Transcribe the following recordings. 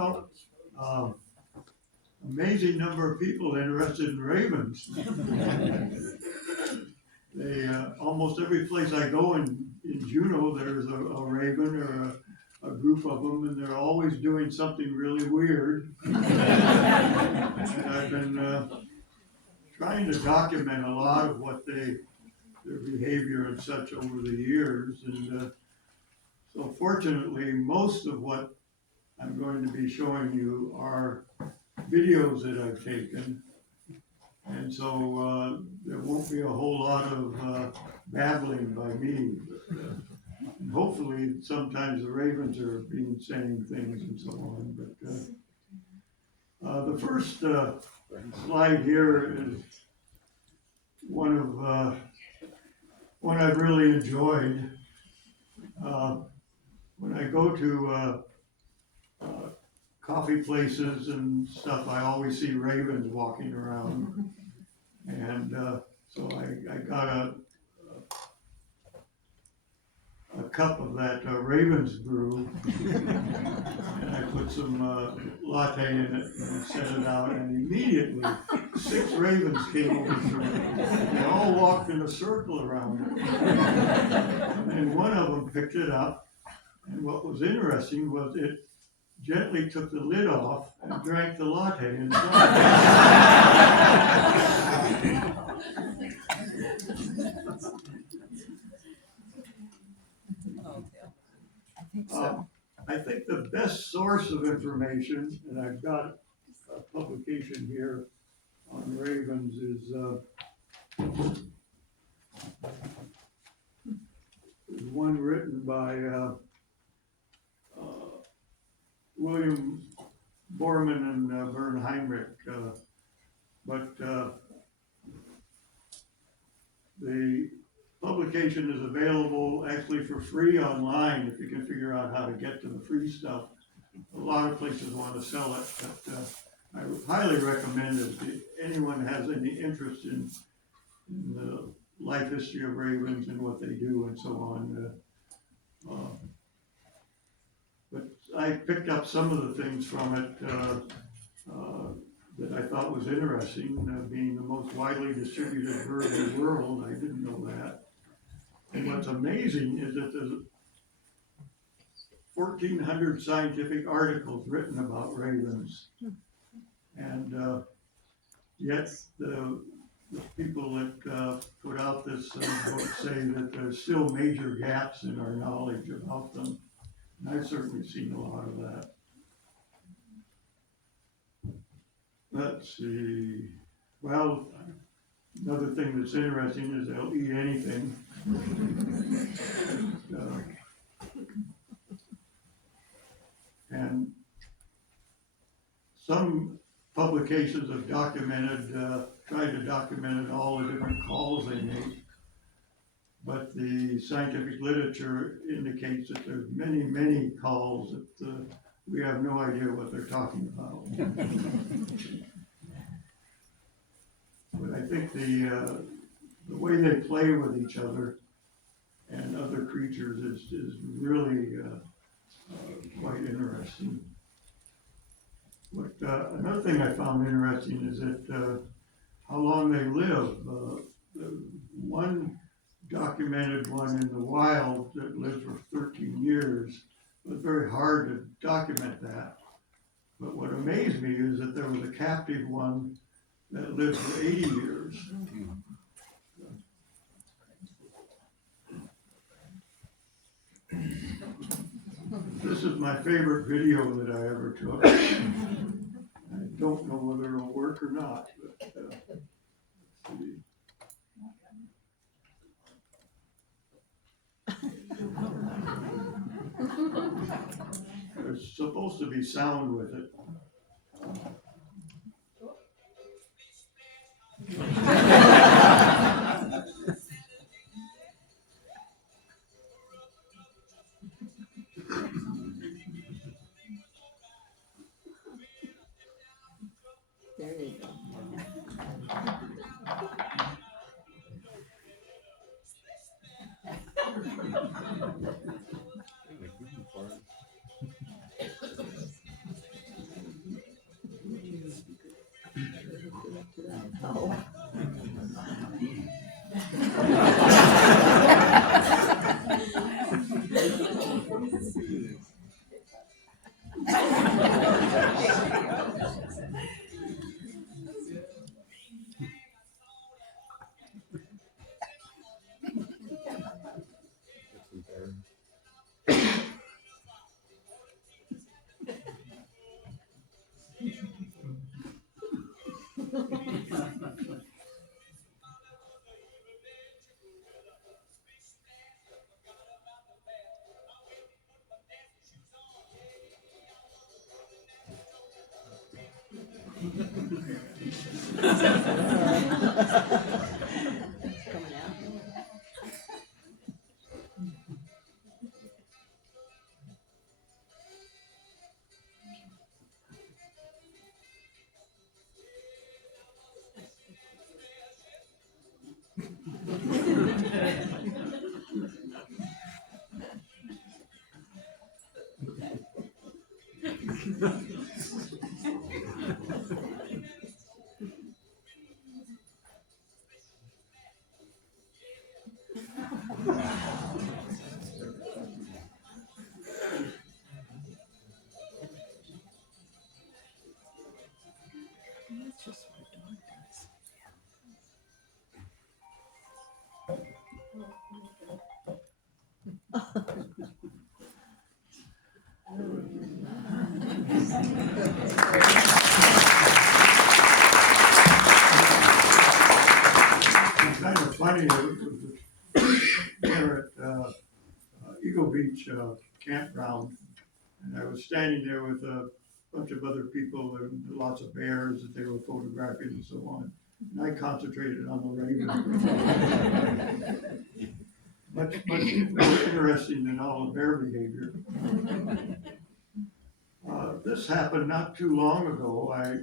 Well, amazing number of people interested in ravens. They almost every place I go in Juneau, there's a raven or a group of them, and they're always doing something really weird. And I've been trying to document a lot of what their behavior and such over the years, and so fortunately, most of what I'm going to be showing you are videos that I've taken, and so there won't be a whole lot of babbling by me. But, and hopefully, sometimes the ravens are saying things and so on. But the first slide here is one I've really enjoyed. When I go to coffee places and stuff, I always see ravens walking around, and so I got a cup of that Ravens brew, and I put some latte in it and set it out, and immediately 6 ravens came over to me. They all walked in a circle around it, and one of them picked it up, and what was interesting was it gently took the lid off and drank the latte inside. I think the best source of information, and I've got a publication here on ravens, is one written by William Borman and Vern Heinrich, but the publication is available actually for free online if you can figure out how to get to the free stuff. A lot of places want to sell it, but I would highly recommend it if anyone has any interest in the life history of ravens and what they do and so on. But I picked up some of the things from it that I thought was interesting, being the most widely distributed bird in the world. I didn't know that. And what's amazing is that there's 1,400 scientific articles written about ravens. And yet the people that put out this book say that there's still major gaps in our knowledge about them. And I've certainly seen a lot of that. Let's see. Well, another thing that's interesting is they'll eat anything. And some publications have tried to document all the different calls they make, but the scientific literature indicates that there's many, many calls that we have no idea what they're talking about. But I think the way they play with each other and other creatures is really quite interesting. But another thing I found interesting is that how long they live. The one documented one in the wild that lived for 13 years. It was very hard to document that. But what amazed me is that there was a captive one that lived for 80 years. This is my favorite video that I ever took. I don't know whether it'll work or not, but let's see. There's supposed to be sound with it. There you go. Oh. Coming out. That's just what a dog does. It's kind of funny, there at Eagle Beach campground, and I was standing there with a bunch of other people and lots of bears that they were photographing and so on. And I concentrated on the raven. Much more interesting than all the bear behavior. This happened not too long ago. I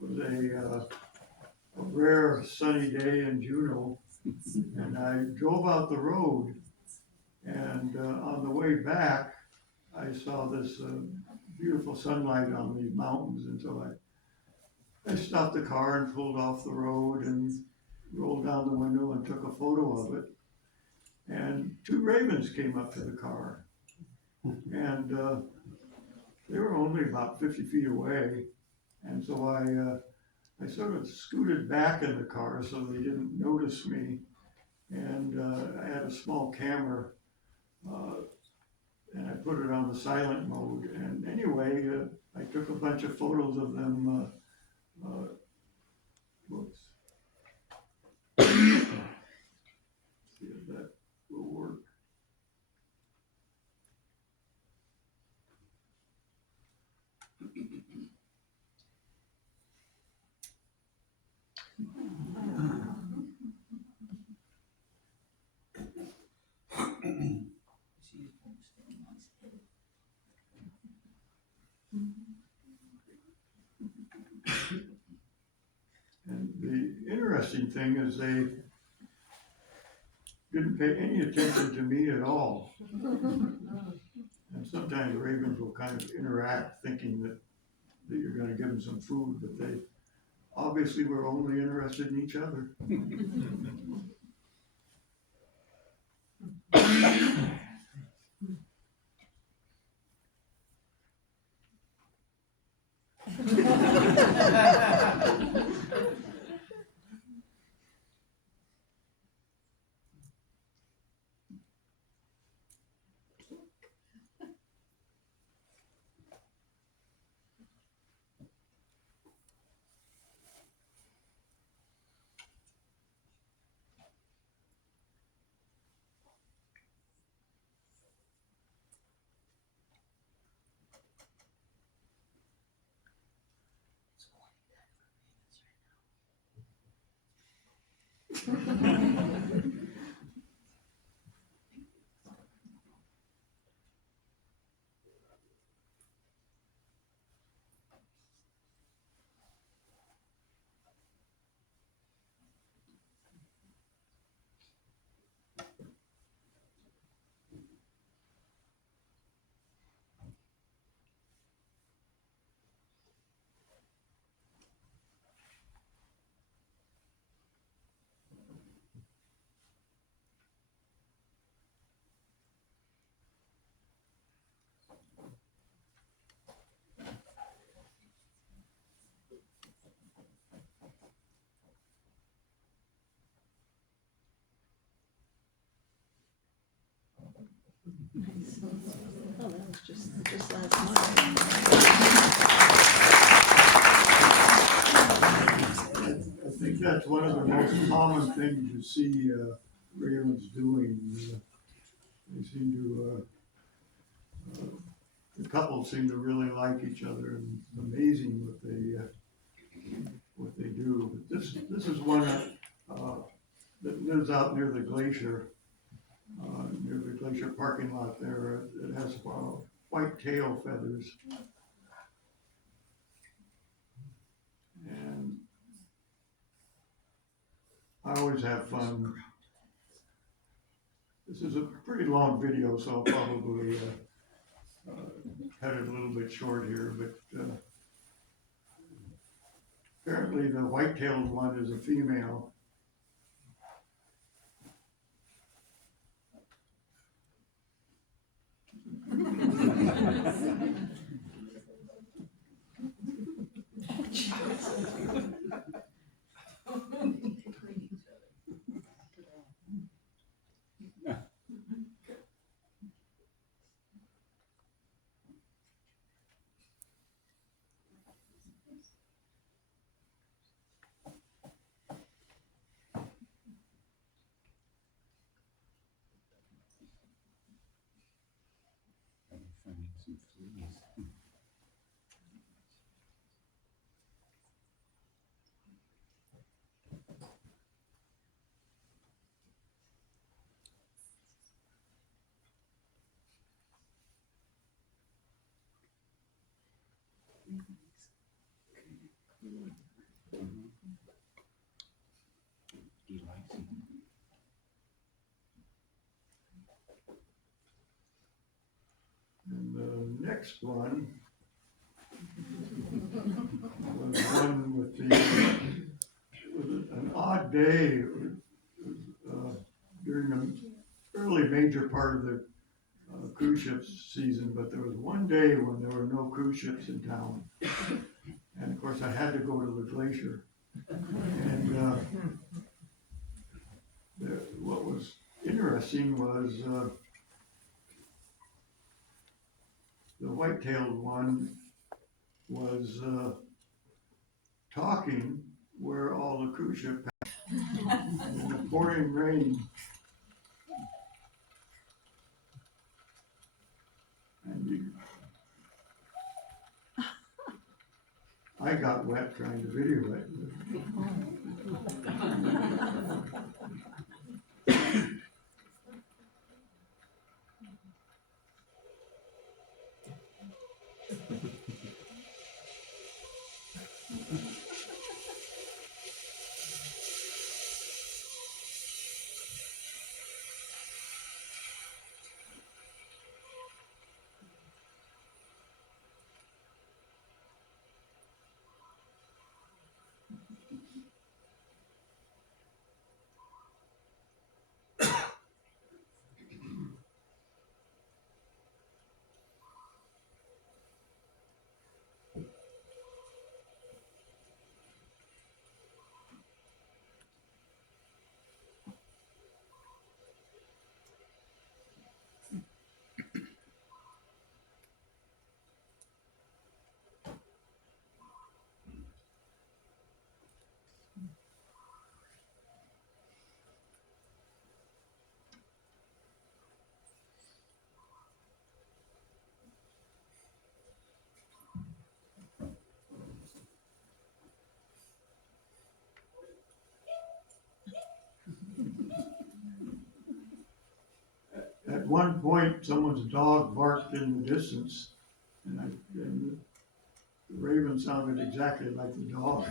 was a rare sunny day in Juneau, and I drove out the road, and on the way back, I saw this beautiful sunlight on the mountains, and so I stopped the car and pulled off the road and rolled down the window and took a photo of it. And two ravens came up to the car, and they were only about 50 feet away, and so I sort of scooted back in the car so they didn't notice me, and I had a small camera, and I put it on the silent mode, and anyway, I took a bunch of photos of them, whoops. See if that will work. And the interesting thing is they didn't pay any attention to me at all. And sometimes ravens will kind of interact thinking that you're gonna give them some food, but they obviously were only interested in each other. Just last month. I think that's one of the most common things you see ravens doing. They seem to, the couples seem to really like each other, and it's amazing what they do. But this is one that lives out near the glacier, near the glacier parking lot there. It has white tail feathers. And I always have fun. This is a pretty long video, so I'll probably cut it a little bit short here, but apparently the white-tailed one is a female. Finding some fleas. He likes it. And the next one was one with it was an odd day. It was, during the early major part of the cruise ship season, but there was one day when there were no cruise ships in town. And of course I had to go to the glacier. And what was interesting was the white-tailed one was talking where all the cruise ship passed in the pouring rain. And I got wet trying to video it. At one point, someone's dog barked in the distance, and the raven sounded exactly like the dog.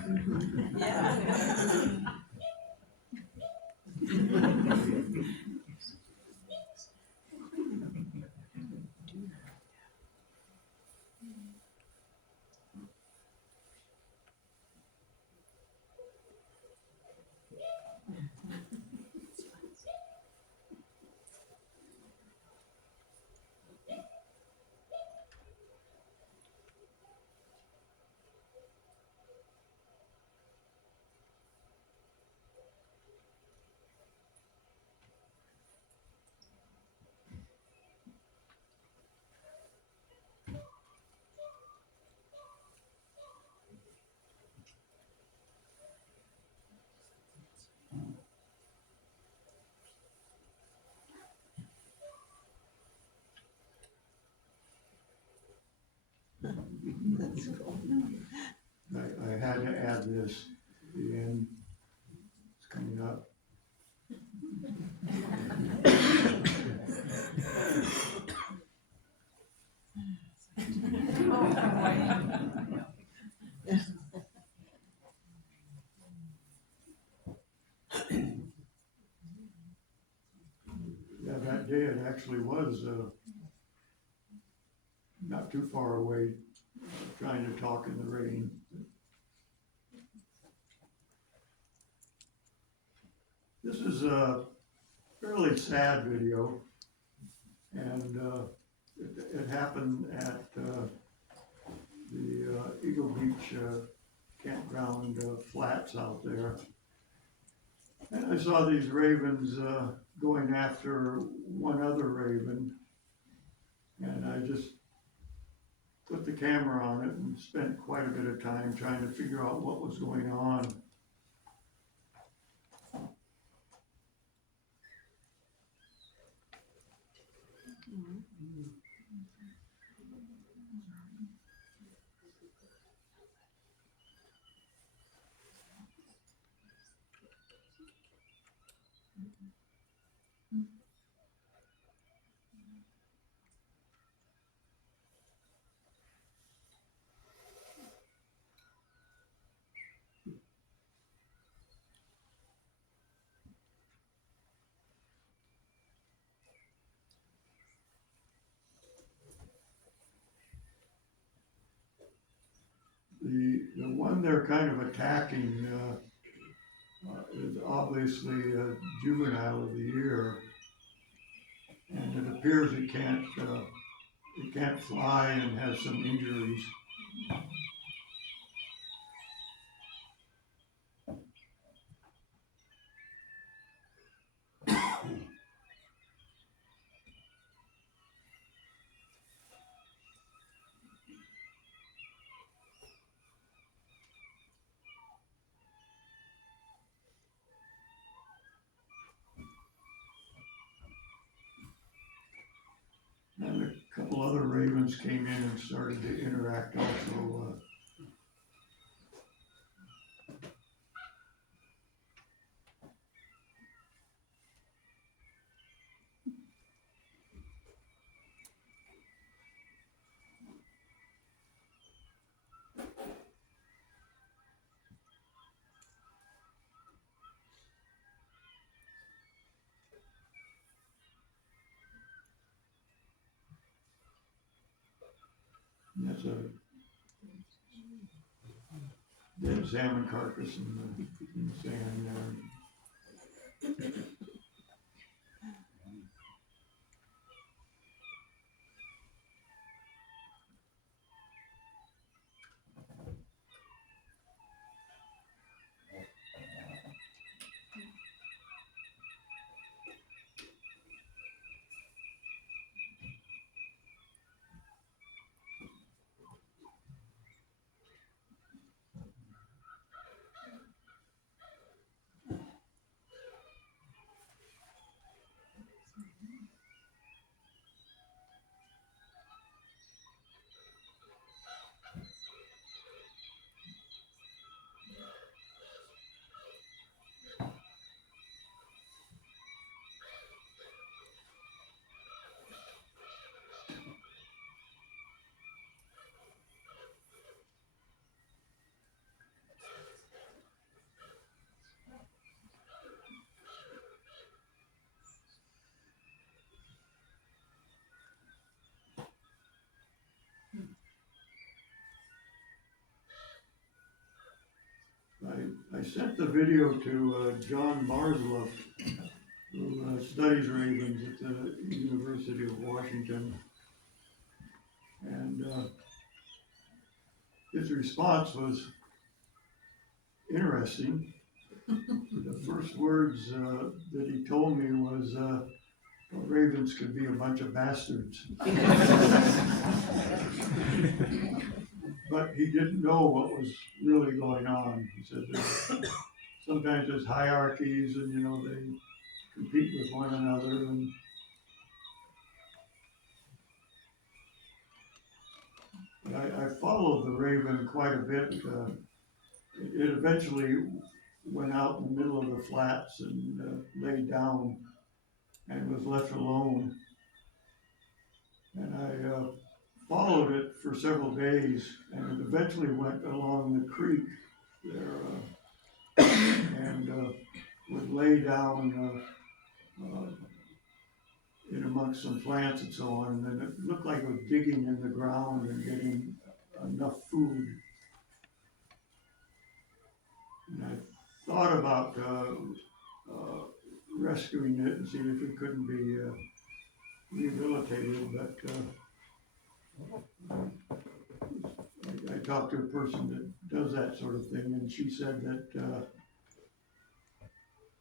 That's cool. I had to add this, the end is coming up. Yeah, that day it actually was, not too far away, trying to talk in the rain. This is a fairly sad video, and it happened at the Eagle Beach campground flats out there. And I saw these ravens going after one other raven, and I just put the camera on it and spent quite a bit of time trying to figure out what was going on. The one they're kind of attacking is obviously a juvenile of the year, and it appears it can't fly and has some injuries. And a couple other ravens came in and started to interact also. That's a dead salmon carcass in the sand there. I sent the video to John Marsloff, who studies ravens at the University of Washington. And his response was interesting. The first words that he told me was, ravens could be a bunch of bastards. But he didn't know what was really going on. He said sometimes there's hierarchies and, they compete with one another. And I followed the raven quite a bit. It eventually went out in the middle of the flats and laid down and was left alone. And I followed it for several days, and it eventually went along the creek there and would lay down in amongst some plants and so on, and then it looked like it was digging in the ground and getting enough food. And I thought about rescuing it and seeing if it couldn't be rehabilitated, but I talked to a person that does that sort of thing, and she said that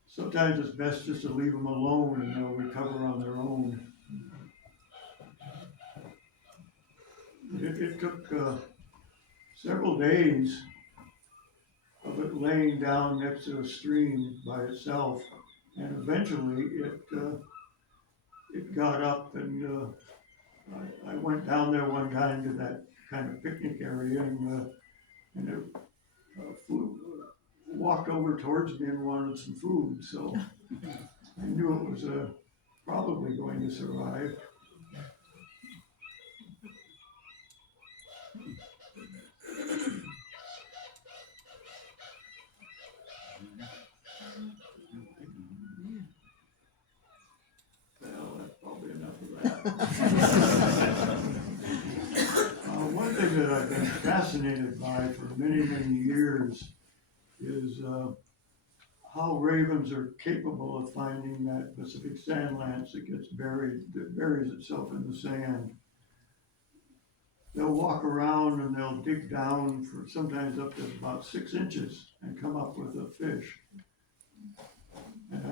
sometimes it's best just to leave them alone and they'll recover on their own. It took several days of it laying down next to a stream by itself, and eventually it got up, and I went down there one time to that kind of picnic area, and it walked over towards me and wanted some food, so I knew it was probably going to survive. Well, that's probably enough of that. One thing that I've been fascinated by for many, many years is how ravens are capable of finding that Pacific sand lance that gets buried, that buries itself in the sand. They'll walk around and they'll dig down for sometimes up to about 6 inches and come up with a fish. And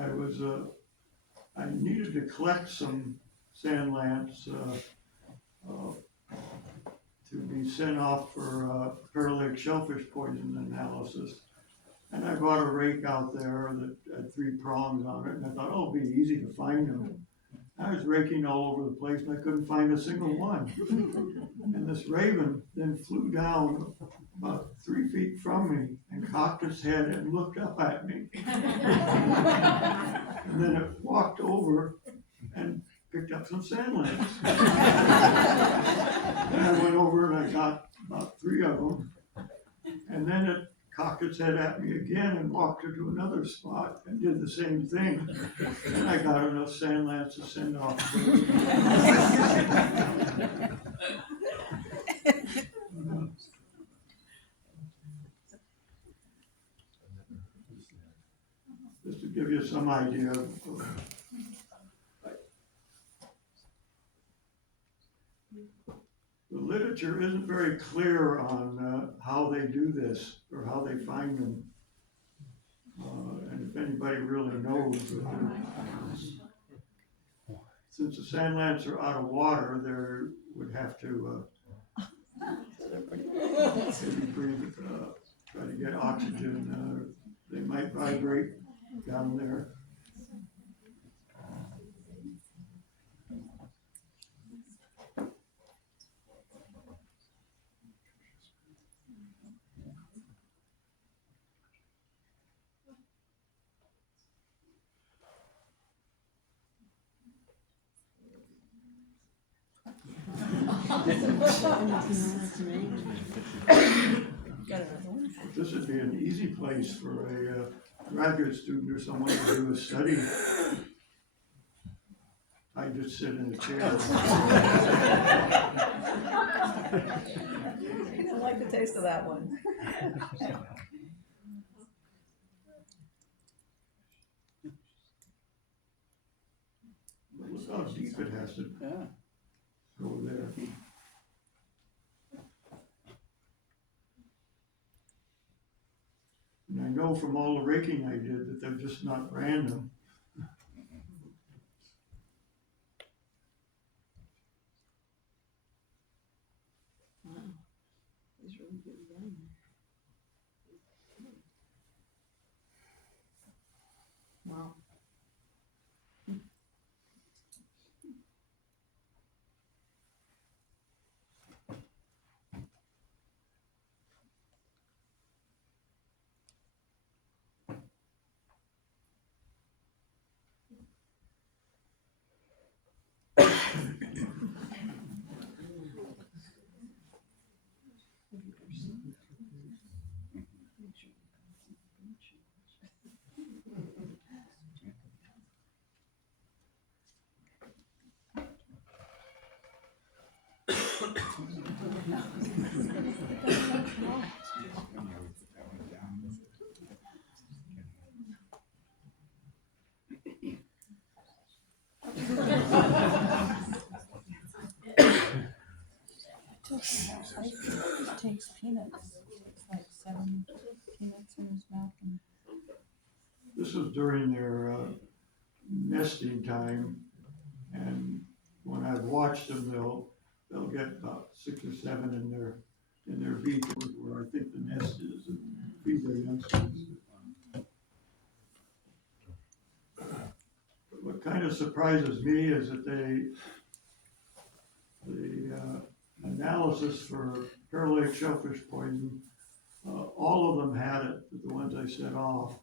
I needed to collect some sand lance to be sent off for paralytic shellfish poison analysis. And I bought a rake out there that had 3 prongs on it, and I thought, oh, it'll be easy to find them. I was raking all over the place and I couldn't find a single one. And this raven then flew down about 3 feet from me and cocked its head and looked up at me. And then it walked over and picked up some sand lance. And I went over and I got about 3 of them. And then it cocked its head at me again and walked her to another spot and did the same thing. And I got enough sand lance to send off. Just to give you some idea of the literature isn't very clear on how they do this or how they find them. And if anybody really knows, since the sand lance are out of water, they would have to maybe breathe, try to get oxygen. They might vibrate down there. This would be an easy place for a graduate student or someone to do a study. I just sit in a chair. I don't like the taste of that one. Look how deep it has to go there. And I know from all the raking I did that they're just not random. Wow. He's really getting down there. Wow. I think he just takes peanuts. Takes like 7 peanuts in his mouth and This was during their nesting time, and when I've watched them, they'll get about 6 or 7 in their beak where I think the nest is, and feed their youngsters. What kind of surprises me is that the analysis for pearl lake shellfish poison, all of them had it, the ones I set off.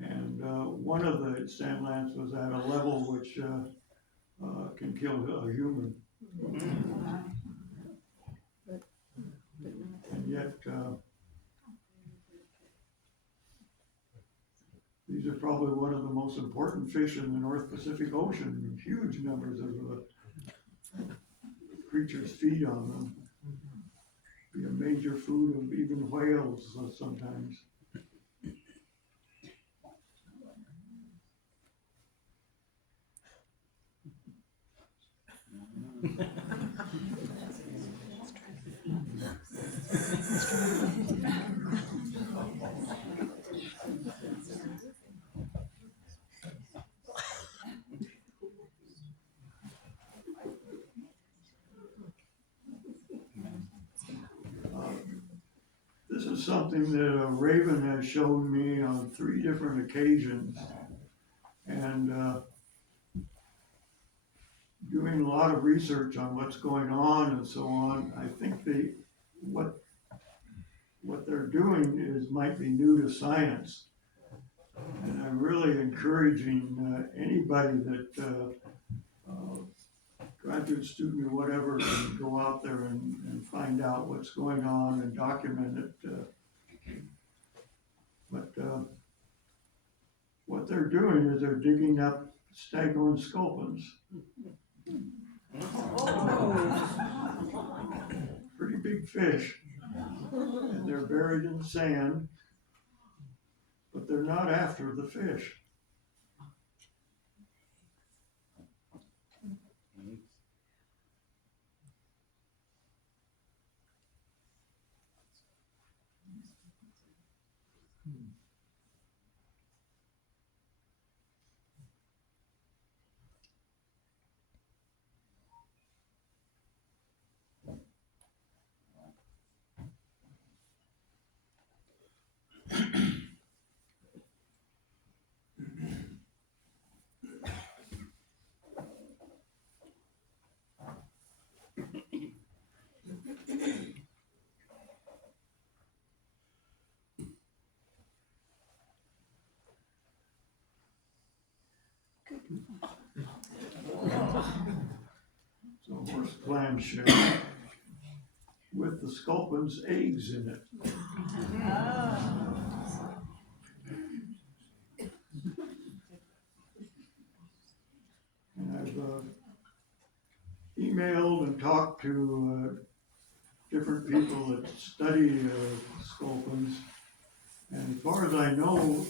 And one of the sand lance was at a level which can kill a human. And yet, these are probably one of the most important fish in the North Pacific Ocean. Huge numbers of creatures feed on them. Be a major food of even whales sometimes. This is something that a raven has shown me on 3 different occasions. And doing a lot of research on what's going on and so on, I think what they're doing might be new to science. And I'm really encouraging anybody that graduate student or whatever can go out there and find out what's going on and document it. But what they're doing is they're digging up staghorn sculpins. Pretty big fish, and they're buried in sand, but they're not after the fish. So horse clamshell with the sculpin's eggs in it. And I've emailed and talked to different people that study sculpins, and as far as I know,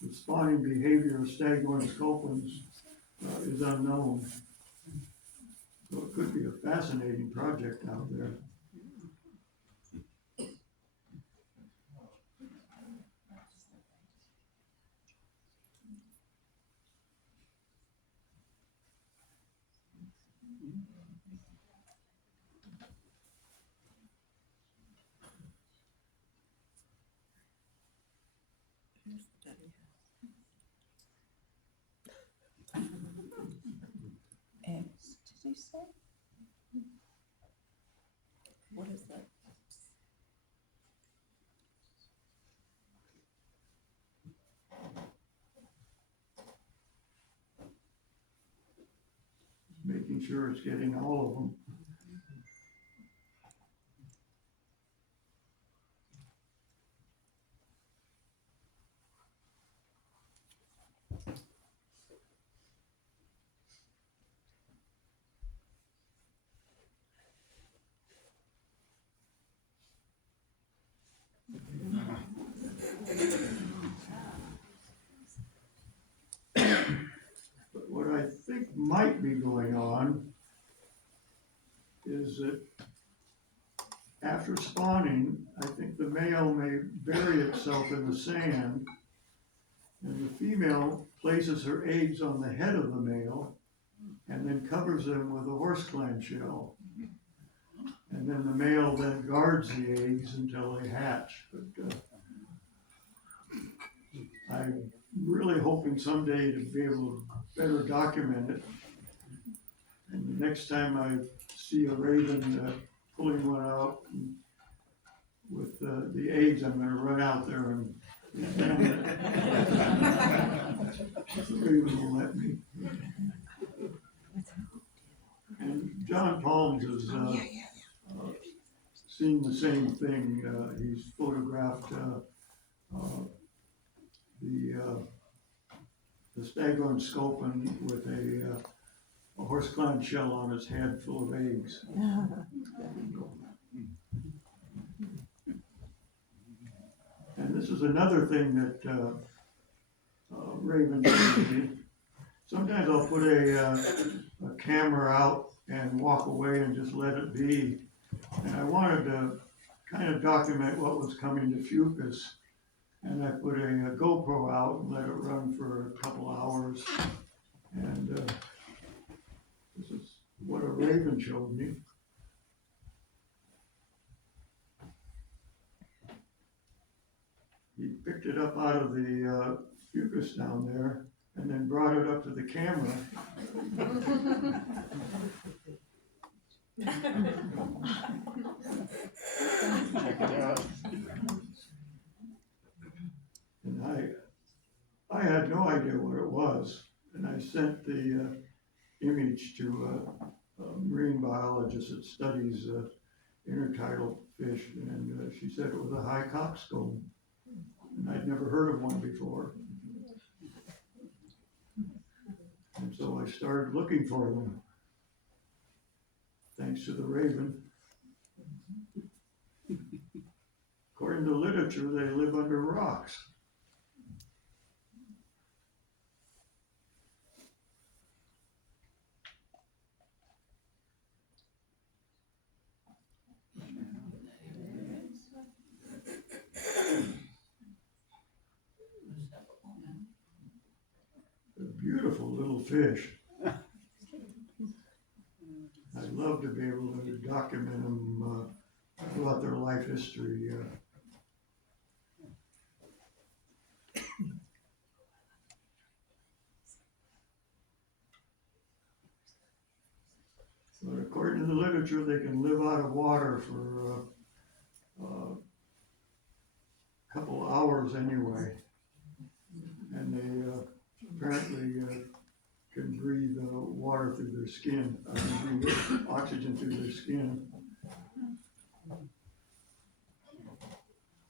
the spawning behavior of staghorn sculpins is unknown. So it could be a fascinating project out there. eggs, did you say? What is that? Making sure it's getting all of them. But what I think might be going on is that after spawning, I think the male may bury itself in the sand, and the female places her eggs on the head of the male and then covers them with a horse shell. And then the male then guards the eggs until they hatch. But I'm really hoping someday to be able to better document it. And the next time I see a raven pulling one out with the eggs, I'm gonna run out there and examine it. If the raven will let me. And John Palms has seen the same thing. He's photographed the staghorn sculpin with a horse shell on his head full of eggs. And this is another thing that ravens do. Sometimes I'll put a camera out and walk away and just let it be. And I wanted to kind of document what was coming to Fucus. And I put a GoPro out and let it run for a couple hours. And this is what a raven showed me. He picked it up out of the Fucus down there and then brought it up to the camera. Check it out. And I had no idea what it was, and I sent the image to a marine biologist that studies intertidal fish, and she said it was a high coxcomb, and I'd never heard of one before. And so I started looking for them, thanks to the raven. According to literature, they live under rocks. They're beautiful little fish. I'd love to be able to document them throughout their life history. But according to the literature, they can live out of water for a couple hours anyway. And they apparently can breathe water through their skin, breathe oxygen through their skin.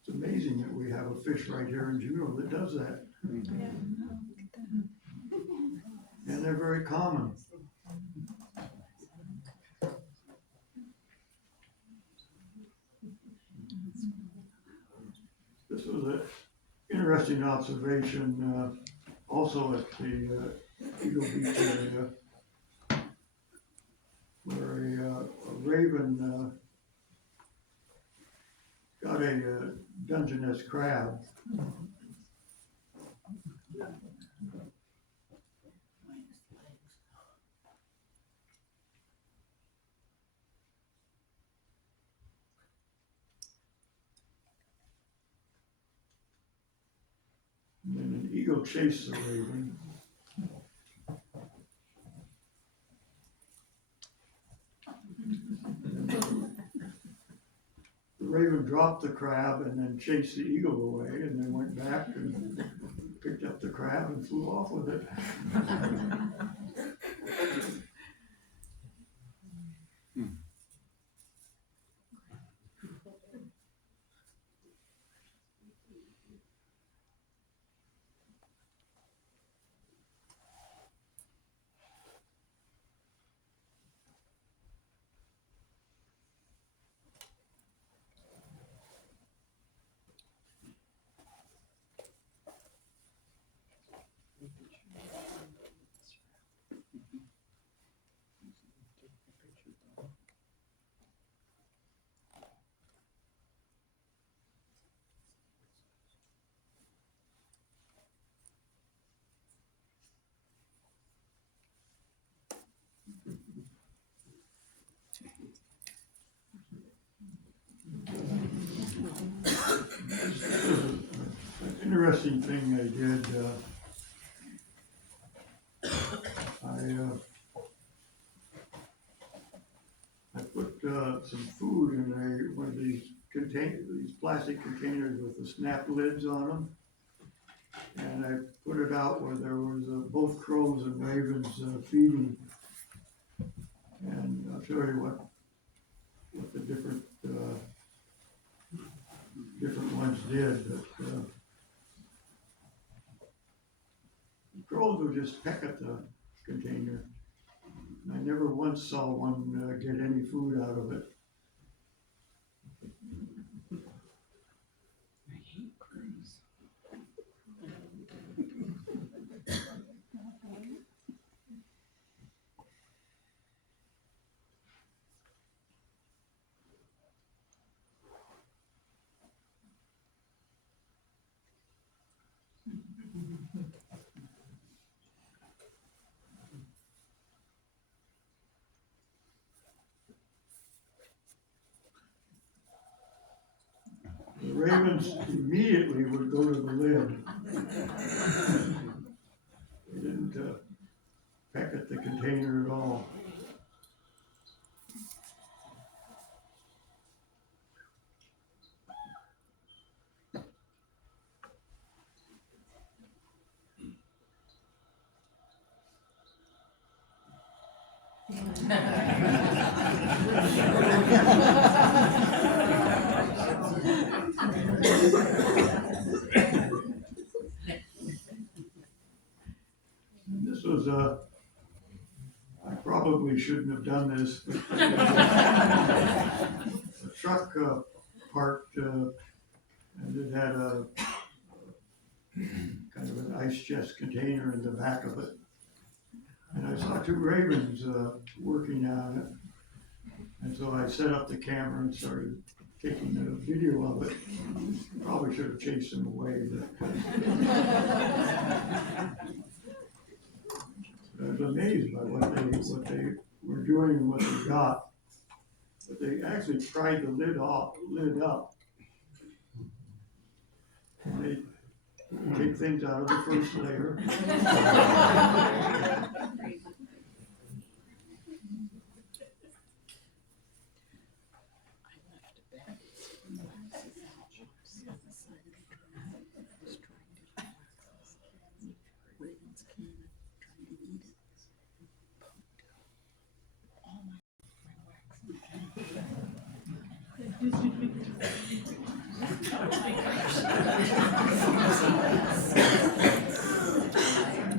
It's amazing that we have a fish right here in Juneau that does that. And they're very common. This was an interesting observation also at the Eagle Beach area, where a raven got a Dungeness crab. And then an eagle chased the raven. The raven dropped the crab and then chased the eagle away, and then went back and picked up the crab and flew off with it. interesting thing I did, I put some food in one of these plastic containers with the snap lids on them. And I put it out where there was both crows and ravens feeding. And I'll show you what the different ones did. But the crows would just peck at the container. I never once saw one get any food out of it. I hate crows. The ravens immediately would go to the lid. They didn't peck at the container at all. And this was I probably shouldn't have done this, but a truck parked and it had a kind of an ice chest container in the back of it. And I saw two ravens working on it. And so I set up the camera and started taking a video of it. Probably should have chased them away, but I was amazed by what they were doing and what they got. But they actually pried the lid up. And they take things out of the first layer.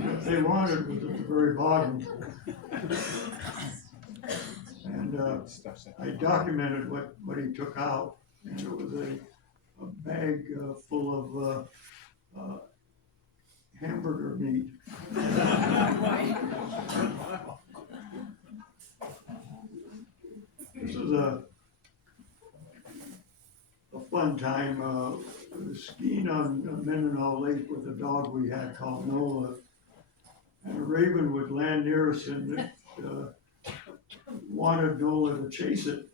What they wanted was at the very bottom. And I documented what he took out. And it was a bag full of hamburger meat. This was a fun time. Skiing on Mendenhall Lake with a dog we had called Nola. And a raven would land near us and it wanted Nola to chase it.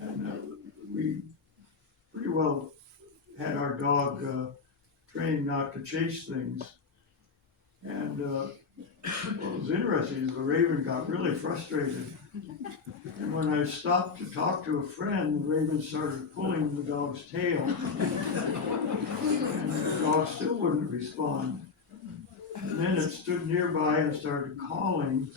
And we pretty well had our dog trained not to chase things. And what was interesting is the raven got really frustrated. And when I stopped to talk to a friend, the raven started pulling the dog's tail. And the dog still wouldn't respond. And then it stood nearby and started calling.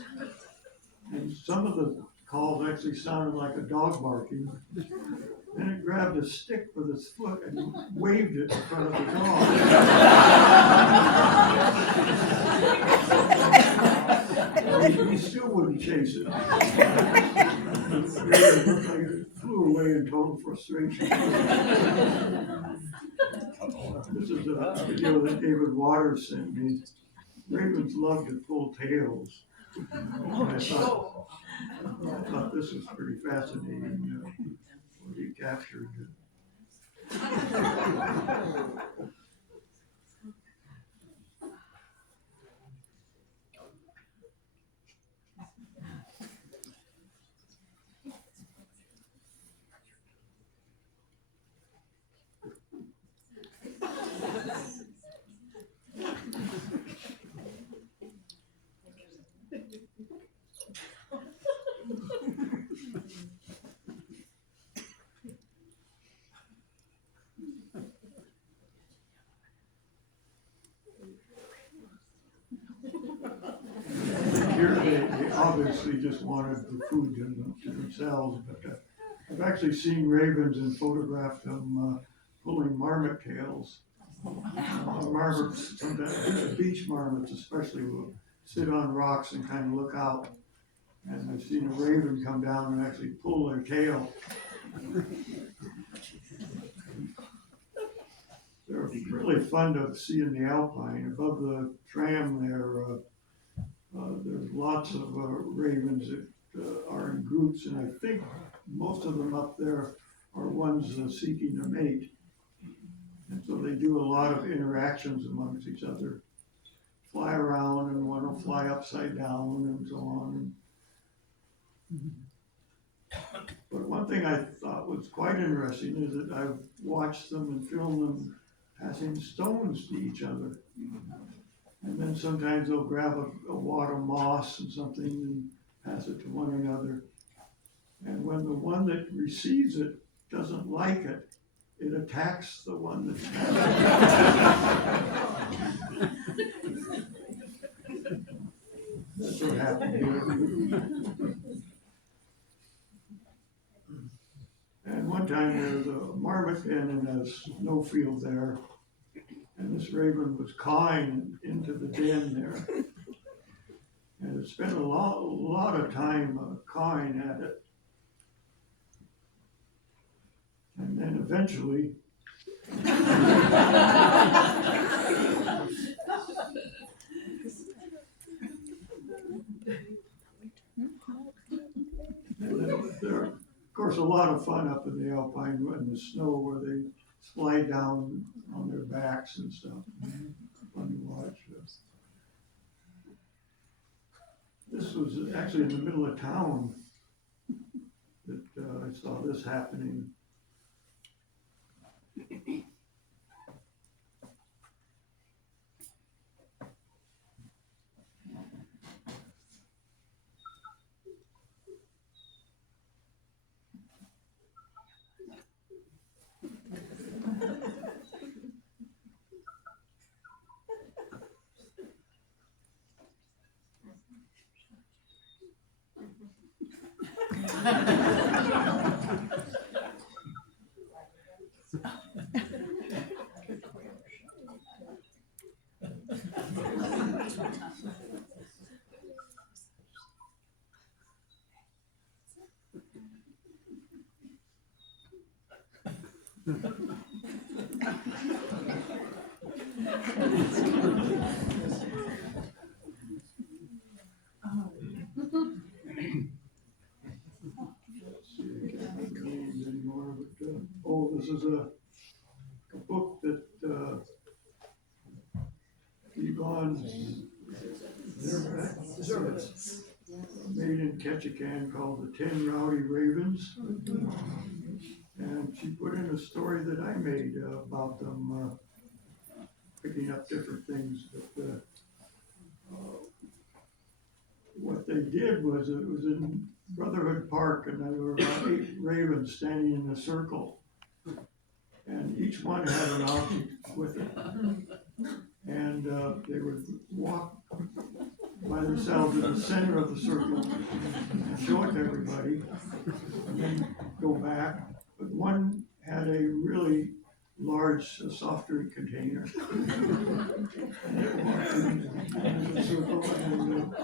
And some of the calls actually sounded like a dog barking. Then it grabbed a stick with its foot and waved it in front of the dog. He still wouldn't chase it. It flew away in total frustration. This is a video that David Waters sent me. Ravens love to pull tails. And I thought this was pretty fascinating what he captured. obviously just wanted the food to themselves, but I've actually seen ravens and photographed them pulling marmot tails. Marmots, sometimes beach marmots especially, will sit on rocks and kind of look out. And I've seen a raven come down and actually pull their tail. They're really fun to see in the Alpine. Above the tram there, there's lots of ravens that are in groups, and I think most of them up there are ones seeking a mate. And so they do a lot of interactions amongst each other. Fly around, and one will fly upside down and so on. But one thing I thought was quite interesting is that I've watched them and filmed them passing stones to each other. And then sometimes they'll grab a wad of moss and something and pass it to one another. And when the one that receives it doesn't like it, it attacks the one that's That's what happened here. And one time there was a marmot pen in a snowfield there, and this raven was cawing into the den there. And it spent a lot of time cawing at it. And then eventually, there are, of course, a lot of fun up in the Alpine in the snow where they slide down on their backs and stuff. Fun to watch. This was actually in the middle of town that I saw this happening. This is a book that Audubon made in Ketchikan called The 10 Rowdy Ravens. And she put in a story that I made about them picking up different things. But what they did was, it was in Brotherhood Park, and there were about 8 ravens standing in a circle. And each one had an object with it. And they would walk by themselves in the center of the circle and show it to everybody, and then go back. But one had a really large soft drink container. And it walked in the circle, and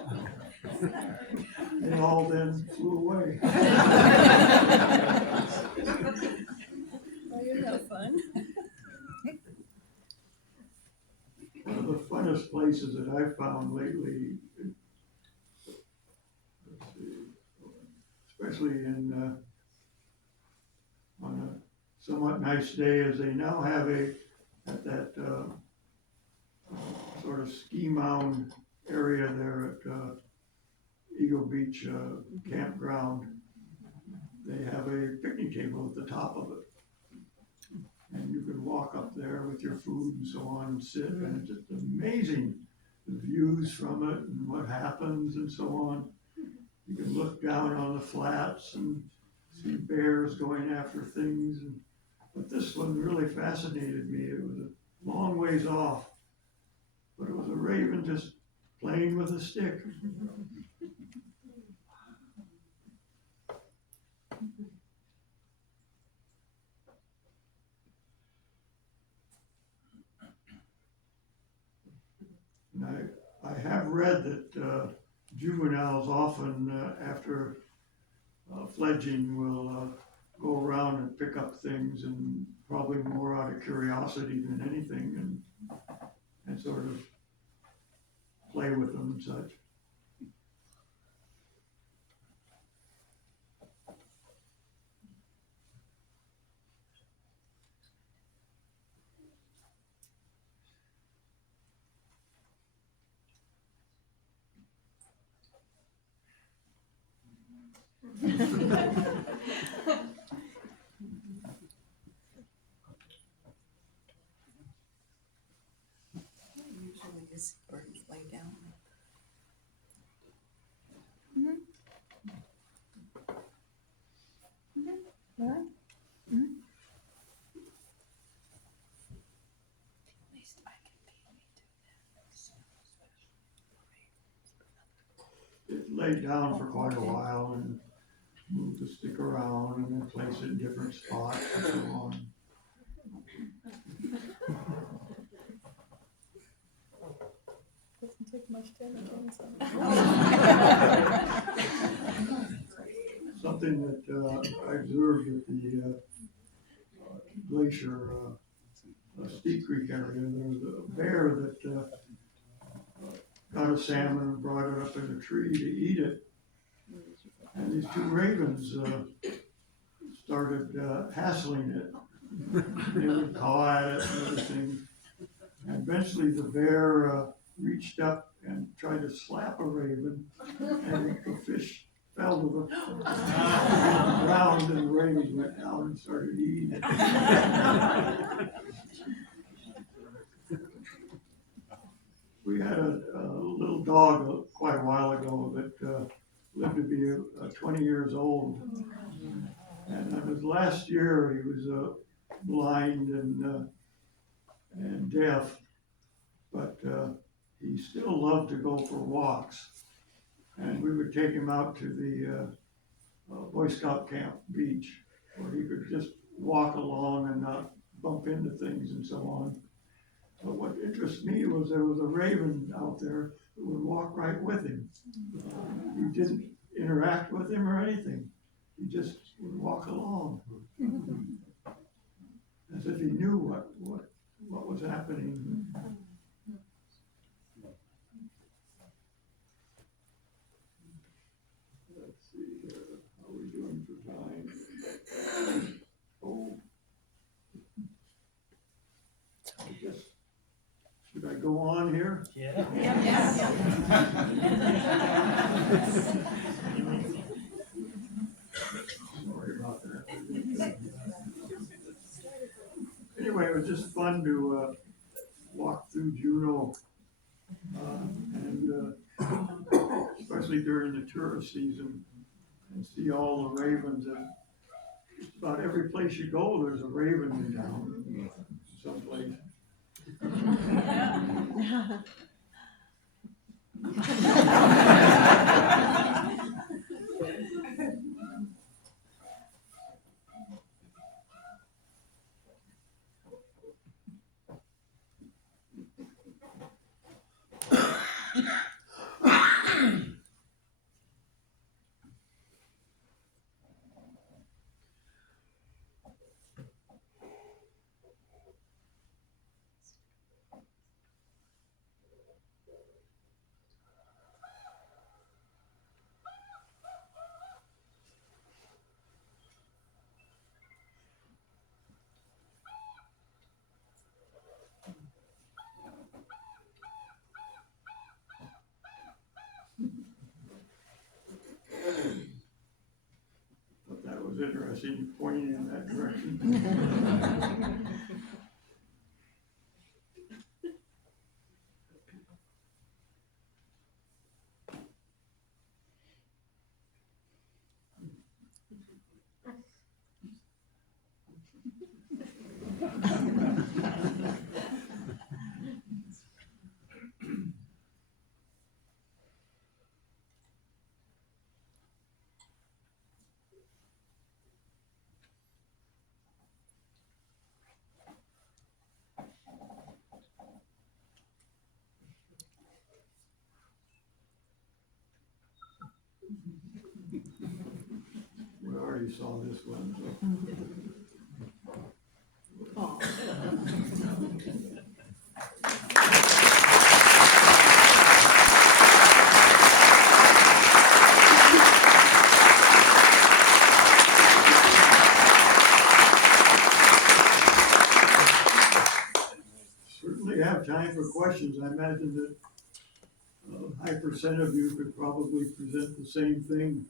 they all then flew away. Oh, you have fun. One of the funnest places that I've found lately, especially in on a somewhat nice day, is they now have at that sort of ski mound area there at Eagle Beach campground. They have a picnic table at the top of it. And you can walk up there with your food and so on and sit, and it's just amazing the views from it and what happens and so on. You can look down on the flats and see bears going after things. But this one really fascinated me. It was a long ways off, but it was a raven just playing with a stick. And I have read that juveniles often, after fledging, will go around and pick up things, and probably more out of curiosity than anything, and sort of play with them and such. Usually these birds lay down. Right? At least I can be me too. It laid down for quite a while and moved the stick around and then place it in different spots and so on. Doesn't take much to entertain Something that I observed at the glacier, Steep Creek area, there was a bear that got a salmon and brought it up in a tree to eat it. And these two ravens started hassling it. They would caw at it and everything. And eventually the bear reached up and tried to slap a raven, and the fish fell to the ground, and the ravens went down and started eating it. We had a little dog quite a while ago that lived to be 20 years old. And it was last year. He was blind and deaf, but he still loved to go for walks. And we would take him out to the Boy Scout camp beach, where he could just walk along and not bump into things and so on. But what interested me was there was a raven out there who would walk right with him. He didn't interact with him or anything. He just would walk along, as if he knew what was happening. Let's see here, how are we doing for time? Oh. I guess, should I go on here? Yeah. Sorry about that. Anyway, it was just fun to walk through Juneau, and especially during the tourist season, and see all the ravens. And just about every place you go, there's a raven in town, someplace. But that was interesting, pointing in that direction. already saw this one, so. Oh, Certainly have time for questions. I imagine that a high percent of you could probably present the same thing.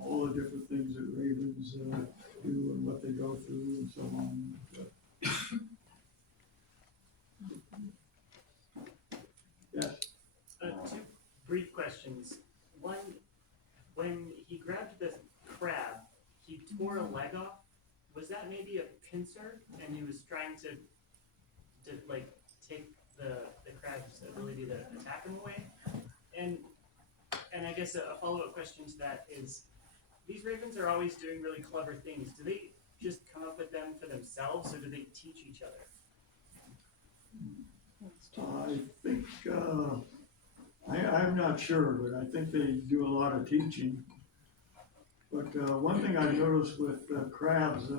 All the different things that ravens do and what they go through and so on. Yes, Two brief questions. One, when he grabbed the crab, he tore a leg off. Was that maybe a pincer, and he was trying to like take the crab's ability to attack him away? And I guess a follow-up question to that is, these ravens are always doing really clever things. Do they just come up with them for themselves, or do they teach each other? I think, I'm not sure, but I think they do a lot of teaching. But one thing I've noticed with crabs,